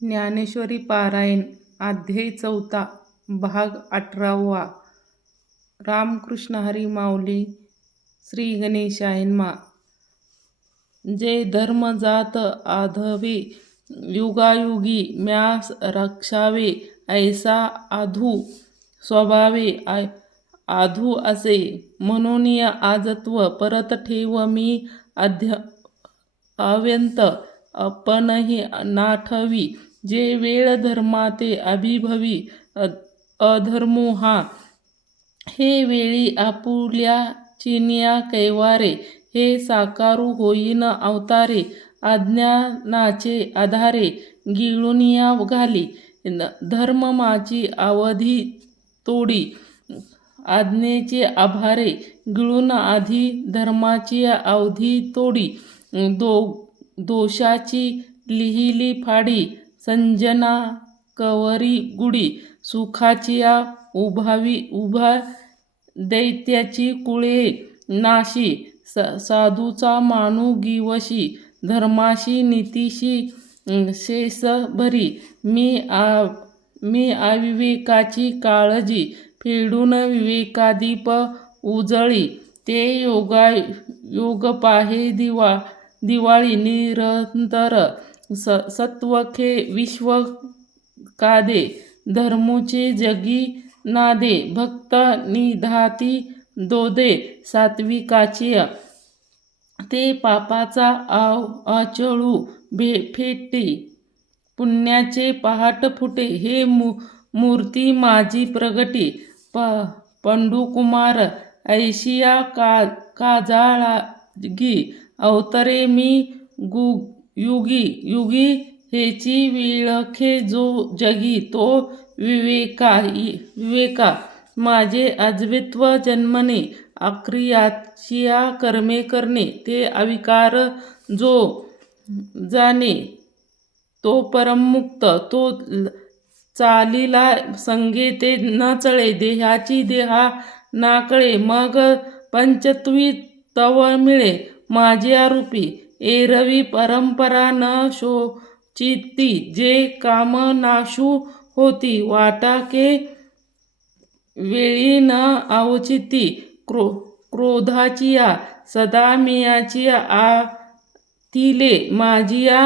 ज्ञानेश्वरी पारायण अध्याय 4 भाग 18. रामकृष्ण हरी माऊली श्री गणेशाय नमः. जे धर्म जात आधवे युगायुगी म्या रक्षावे ऐसा आधू स्वभावे आधू असे म्हणून आजत्व परत ठेव मी अव्यंत आपणही नाठवी. जे वेळ धर्माते अभिभवी अधर्मो हा हे वेळी आपुल्या चिनिया कैवारे. हे साकारू होईन अवतारे अज्ञानाचे आधारे गिळून या घाली. धर्म माझी अवधी तोडी आज्ञेचे आभारे गिळून आधी धर्माची अवधी तोडी. दोषाची लिहिली फाडी संजना कवरी गुडी. सुखाची उभा दैत्याची कुळे नाशी. साधूचा मानू गिवशी धर्माशी नीतीशी शेष भरी. मी अविवेकाची काळजी फेडून विवेकादीप उजळी. ते योग पाहे दिवाळी निरंतर सत्वखे विश्व कादे. धर्मूचे जगी नादे भक्त निधाती दोदे. सात्विकाची ते पापाचा आचळू फेटे पुण्याचे पहाट फुटे. हे मूर्ती माझी प्रगटी पंडुकुमार ऐशिया काजाळगी. अवतरे मी युगी हेची विळखे जो जगी. तो विवेका माझे अद्वैत्व जन्मने. अक्रियाचिया कर्मे करणे ते अविकार जो जाणे. तो परममुक्त तो चालीला संगे ते न चळे. देहाची देहा नाकळे मग पंचत्वी तव मिळे. माझ्या रूपी एरवी परंपरा न शोचिती. जे काम नाशू होती वाटाके वेळी न आवचिती. क्रोधाचिया सदा मियाची आतिले. माझिया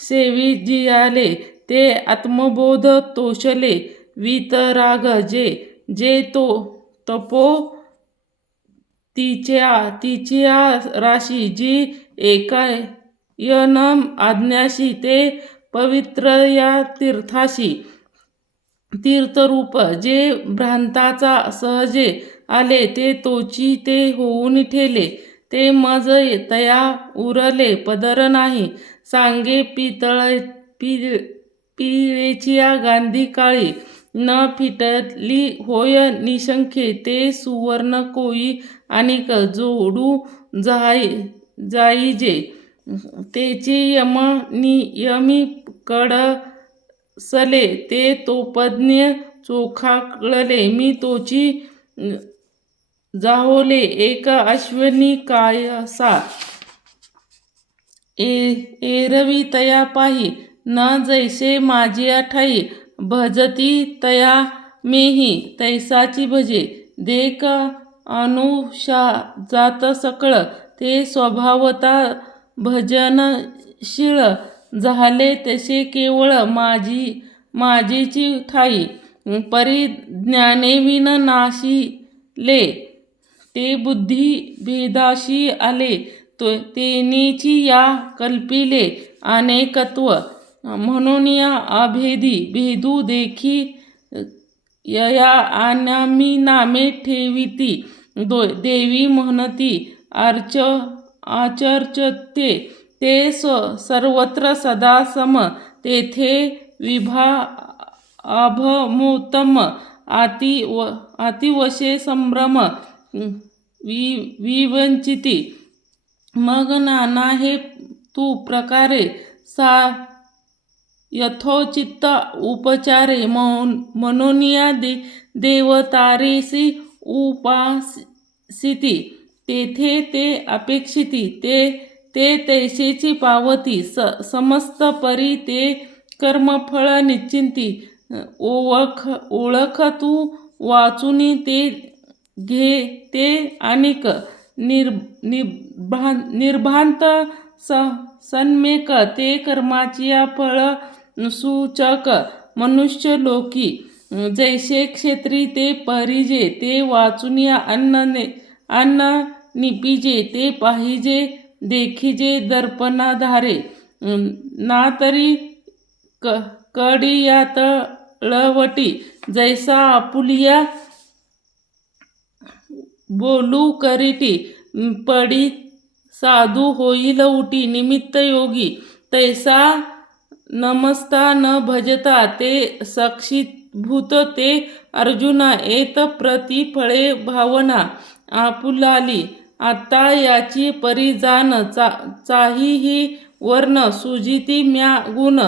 सेवी जियाले ते आत्मबोध तोषले. वीतराग जे तो तपो तिच्या राशी. जी एकायन आज्ञाशी ते पवित्र या तीर्थाशी. तीर्थरूप जे भ्रांताचा सहजे आले. ते तोची ते होऊन ठेले. ते मज तया उरले पदर नाही. सांगे पिळेचिया गांधी काळी. न फिटली होय निशंखे. ते सुवर्ण कोई अनिक जोडू जाईजे. तेचे नियमी कडसले. ते तोपज्ञ चोखाळले. मी तोची जाहोले एक अश्विनी कायसा. एरवी तया पाही न जैसे माझिया ठाई. भजती तया मेही तैसाची भजे. देख अनुषा जात सकळ. ते स्वभावता भजनशीळ झाले तसे केवळ माझीची ठाई. परी ज्ञानेविन नाशिले. ते बुद्धी भेदाशी आले. तेनेची या कल्पिले अनेकत्व. म्हणून या अभेदी भेदू देखी यया आनामी नामे ठेविती. देवी म्हणती आचर्चते. ते सर्वत्र सदा सम. तेथे विभाभमोत्तम अतिवशे संभ्रम विवंचिती. मग नाना हे तू प्रकारे यथोचित उपचारे म्हणून या देवतारेसी उपासिती. तेथे ते अपेक्षिती. ते तैसेची पावती. समस्त परी ते निष्कर्म फळ निश्चिंती ओळख तू वाचुनी ते घे ते अनिक निर्भांत सन्मेक ते कर्माचिया फळ सूचक मनुष्य लोकी जैसे क्षेत्री ते परिजे ते वाचुनिया अन्न निपिजे ते पाहिजे देखिजे दर्पणाधारे ना तरी कडिया तळवटी जैसा आपुलिया बोलू करीटी पडी साधू होईल उटी निमित्त योगी तैसा नमस्ता न भजता ते सक्षीभूत ते अर्जुना येत प्रतिफळे भावना आपुलाली आता याची परी जाण चाही ही वर्ण सुजिती म्या गुण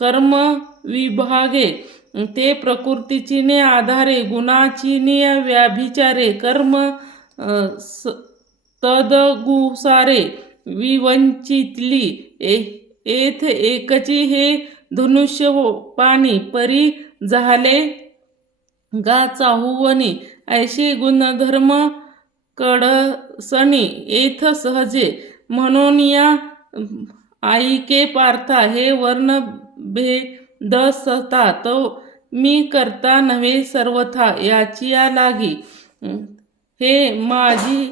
कर्म विभागे ते प्रकृतीचिने आधारे गुणाचिने व्याभिचारे कर्म तदगुसारे विवंचितली येथ एकची हे धनुष्य हो पाणी परी झाले गा चाहुवनी ऐशी गुणधर्म कडसणी येथ सहजे म्हणून या आईके पार्था हे वर्ण भेदसता तो मी करता नव्हे सर्वथा याचिया लागी हे माझी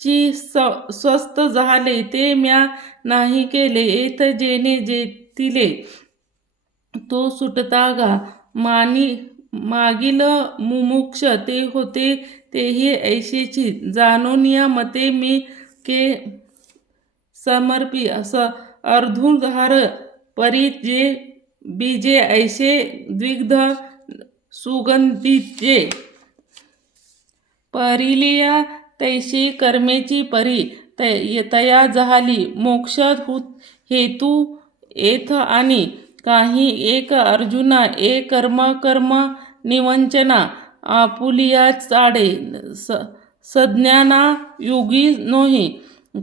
ची स्वस्त झाले ते म्या नाही केले येत जेने जेतिले तो सुटता गा मागील मुमुक्ष ते होते तेही ऐशीची जाणून या मते मी के समर्पी असं अर्धुधार परी जे बीजे ऐसे द्विग्ध सुगंधीचे परिलिया तैशी कर्मेची परी तया झाली मोक्ष हेतू येथ आणि काही एक अर्जुना कर्म निवंचना आपुलिया चाडे सज्ञाना युगी नोही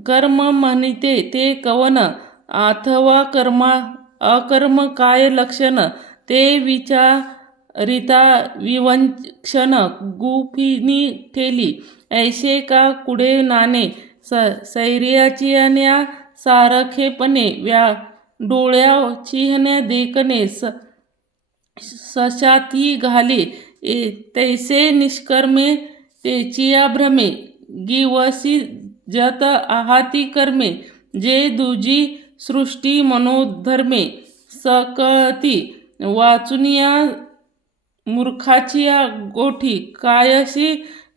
कर्म म्हणते ते कवन अथवा अकर्म काय लक्षण ते विचारिता विवंक्षण गुपिनी ठेली ऐसे का कुडे नाणे सैर्याची अन्या सारखेपणे डोळ्या चिहण्या देखणे सशाती घाले तैसे निष्कर्मे तेचिया भ्रमे गिवसी जत आहाती कर्मे जे दुजी सृष्टी मनोधर्मे सकळती वाचुनिया मूर्खाचिया गोठी कायशी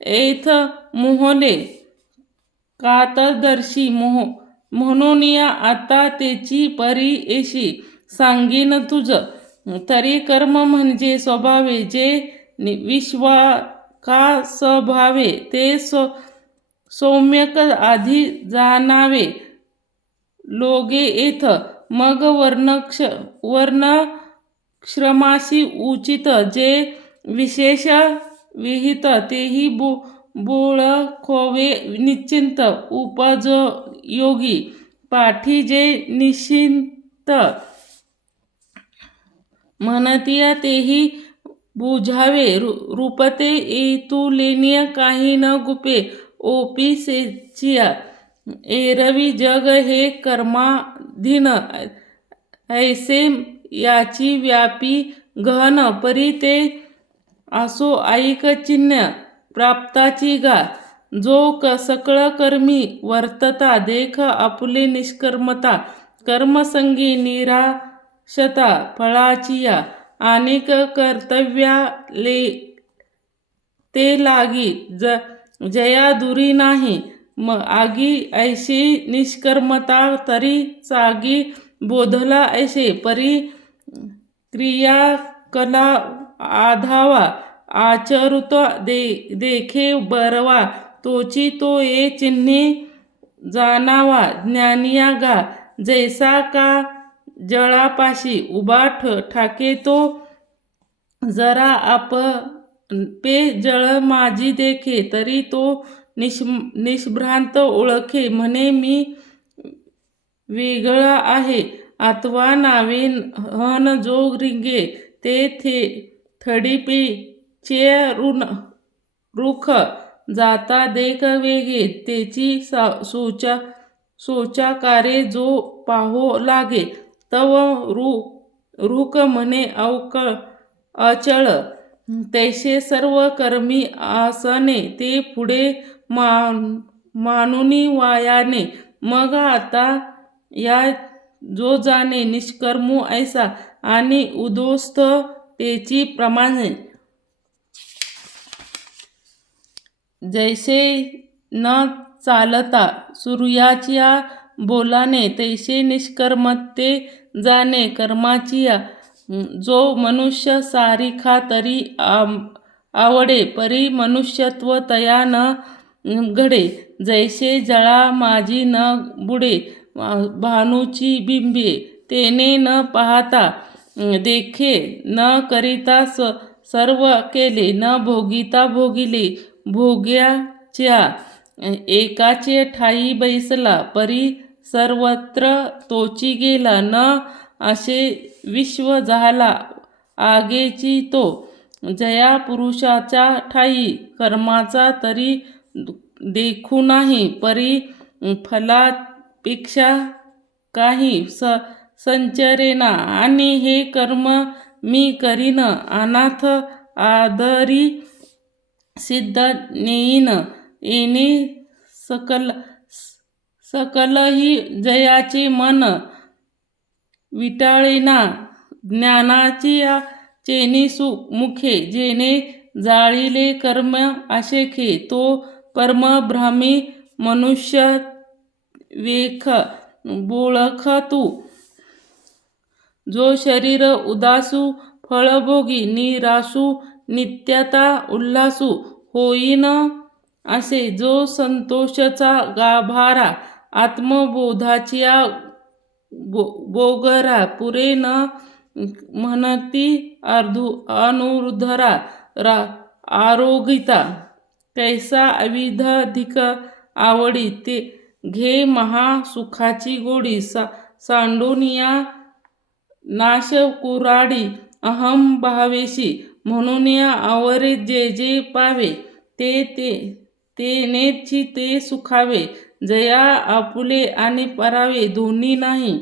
येथ मोहले कातदर्शी म्हणून या आता तेची परी येशी सांगीन तुझ तरी कर्म म्हणजे स्वभावे जे विश्वा का स्वभावे ते सौम्यक आधी जाणावे लोगे येथ मग वर्णश्रमाशी उचित जे विशेष विहित तेही बोळखोवे निश्चिंत उपयोगी पाठी जे निश्चिंत म्हणतिया तेही बुझावे रूपते एतुलेनिय काही न गुपे ओपी सेचिया एरवी जग हे कर्माधीन ऐसे याची व्यापी गहन परी ते असो ऐक चिन्ह प्राप्ताची गा जो सकळ कर्मी वर्तता देख आपुले निष्कर्मता कर्मसंगी निराशता फळाचिया अनेक कर्तव्या ते लागी जया दुरी नाही आगी ऐशी निष्कर्मता तरी चागी बोधला ऐसे परी क्रियाकला आधावा आचरुत देखे बरवा तोची तो ये चिन्हे जाणावा ज्ञानिया गा जैसा का जळापाशी उभा ठाके तो जरा पे जळ माझी देखे तरी तो निष्भ्रांत ओळखे म्हणे मी वेगळा आहे अथवा नावे हन जो रिंगे ते थडीपी चे रुख जाता देख वेगे तेची सोचाकारे जो पाहो लागे तव रुख म्हणे अचळ तैसे सर्व कर्मी आसने ते पुढे मानुनी वायाने मग आता या जो जाणे निष्कर्मू ऐसा आणि उदोस्त तेची प्रमाणे जैसे न चालता सूर्याच्या बोलाने तैसे निष्कर्मते जाणे कर्माचिया जो मनुष्य सारिखा तरी आवडे परी मनुष्यत्व तया न घडे जैसे जळा माझी न बुडे भानूची बिंबे तेने न पाहता देखे न करिता सर्व केले न भोगिता भोगिले भोग्याच्या एकाचे ठाई बैसला परी सर्वत्र तोची गेला न असे विश्व झाला आगेची तो जया पुरुषाच्या ठाई कर्माचा तरी देखू नाही परी फलापेक्षा काही संचरेना आणि हे कर्म मी करीन अनाथ आदरी सिद्ध नेईन येणे सकलही जयाचे मन विटाळेना ज्ञानाची चेनी मुखे जेणे जाळिले कर्म आशेखे तो परमभ्रामी मनुष्य वेख बोळख तू जो शरीर उदासू फळभोगी निरासू नित्यता उल्हासू होईन असे जो संतोषचा गाभारा आत्मबोधाच्या बोगरा पुरे न म्हणती अनुर्धरा आरोगिता कैसा अविधाधिक आवडी ते घे महासुखाची गोडी सांडून या नाश कुराडी अहम भावेशी म्हणून या आवरे जे जे पावे तेनेची ते सुखावे जया आपुले आणि परावे दोन्ही नाही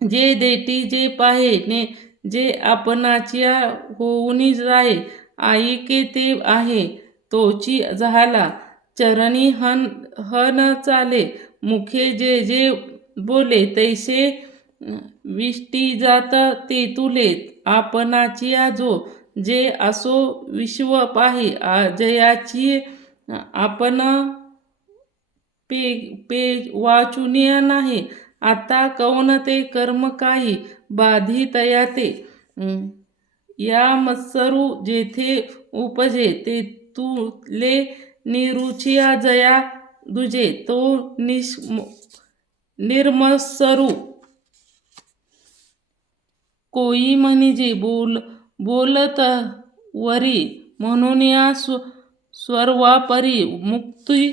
जे देती जे पाहे ने जे आपणाच्या होऊनी जाये आईके ते आहे तोची झाला चरणी हन चाले मुखे जे जे बोले तैसे विष्टी जात ते तुले आपणाचिया जो जे असो विश्व पाहे जयाची आपण पे वाचुनिया नाही आता कौन ते कर्म काही बाधी तया ते या मत्सरू जेथे उपजे ते तुले निरुचिया जया दुजे तो निर्मत्सरू कोई म्हणजे बोलत वरी म्हणून या सर्वापरी मुक्ती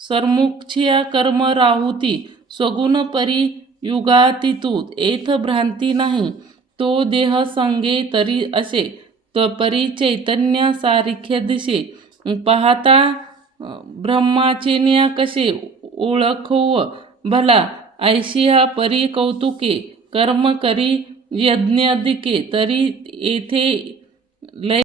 सरमुखचिया कर्म राहुती स्वगुण परी युगातितू एथ भ्रांती नाही तो देह संगे तरी असे परी चैतन्य सारिख्य दिसे पाहता ब्रह्माचेन्या कसे ओळखव भला ऐशी हा परी कौतुके कर्म करी यज्ञाधिके तरी येथे लय